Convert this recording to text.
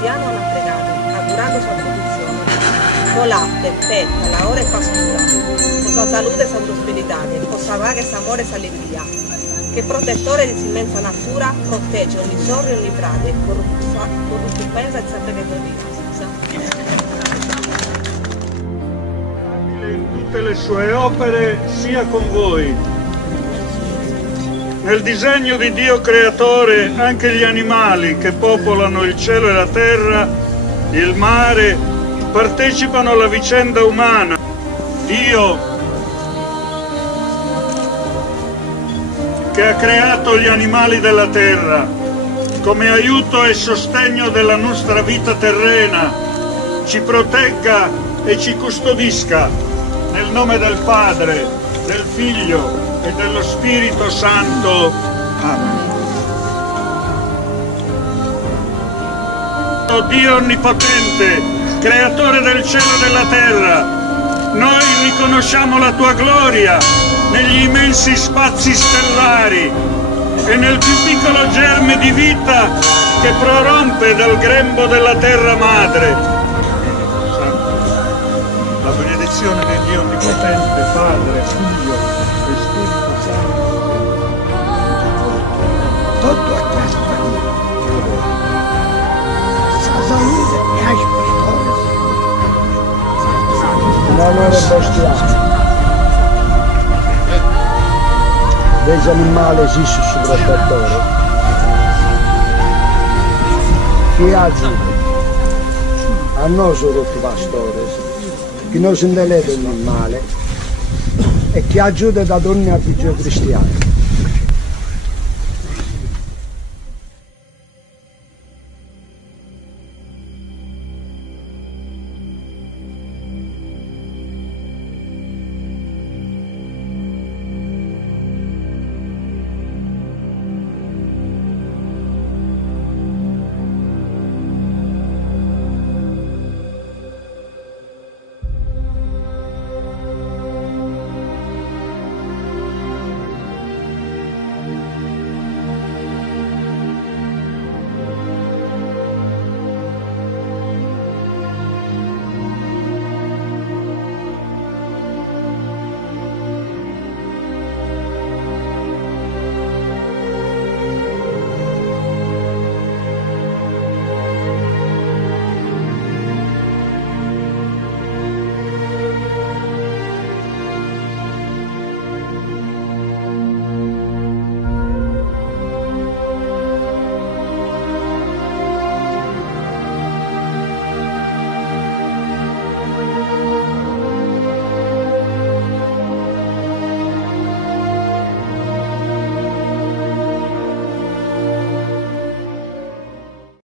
cristiano hanno pregato, augurando sua protezione. Con latte, petta, la ora e pastura, con sua salute e sua prosperità, con sua vaga e amore e allegria. Che protettore di immensa natura, protegge ogni sorro e ogni prade, con ricompensa e sempre che in tutte le sue opere sia con voi. Nel disegno di Dio creatore anche gli animali che popolano il cielo e la terra, il mare, partecipano alla vicenda umana. Dio che ha creato gli animali della terra come aiuto e sostegno della nostra vita terrena, ci protegga e ci custodisca. Nel nome del Padre, del Figlio e dello Spirito Santo. Amen. Oh Dio Onnipotente, Creatore del cielo e della terra, noi riconosciamo la Tua gloria negli immensi spazi stellari e nel più piccolo germe di vita che prorompe dal grembo della terra madre. La benedizione di Dio Onnipotente, Padre, Figlio e Spirito Santo. Tutto a casa famiglia. Sa salute e ai pastores. L'amore bestiale. Degli animali esiste sul protettore. Chi aiuta? A noi sono tutti i pastori. Che non si indelete il male e che aiuta da ogni abitudine cristiana.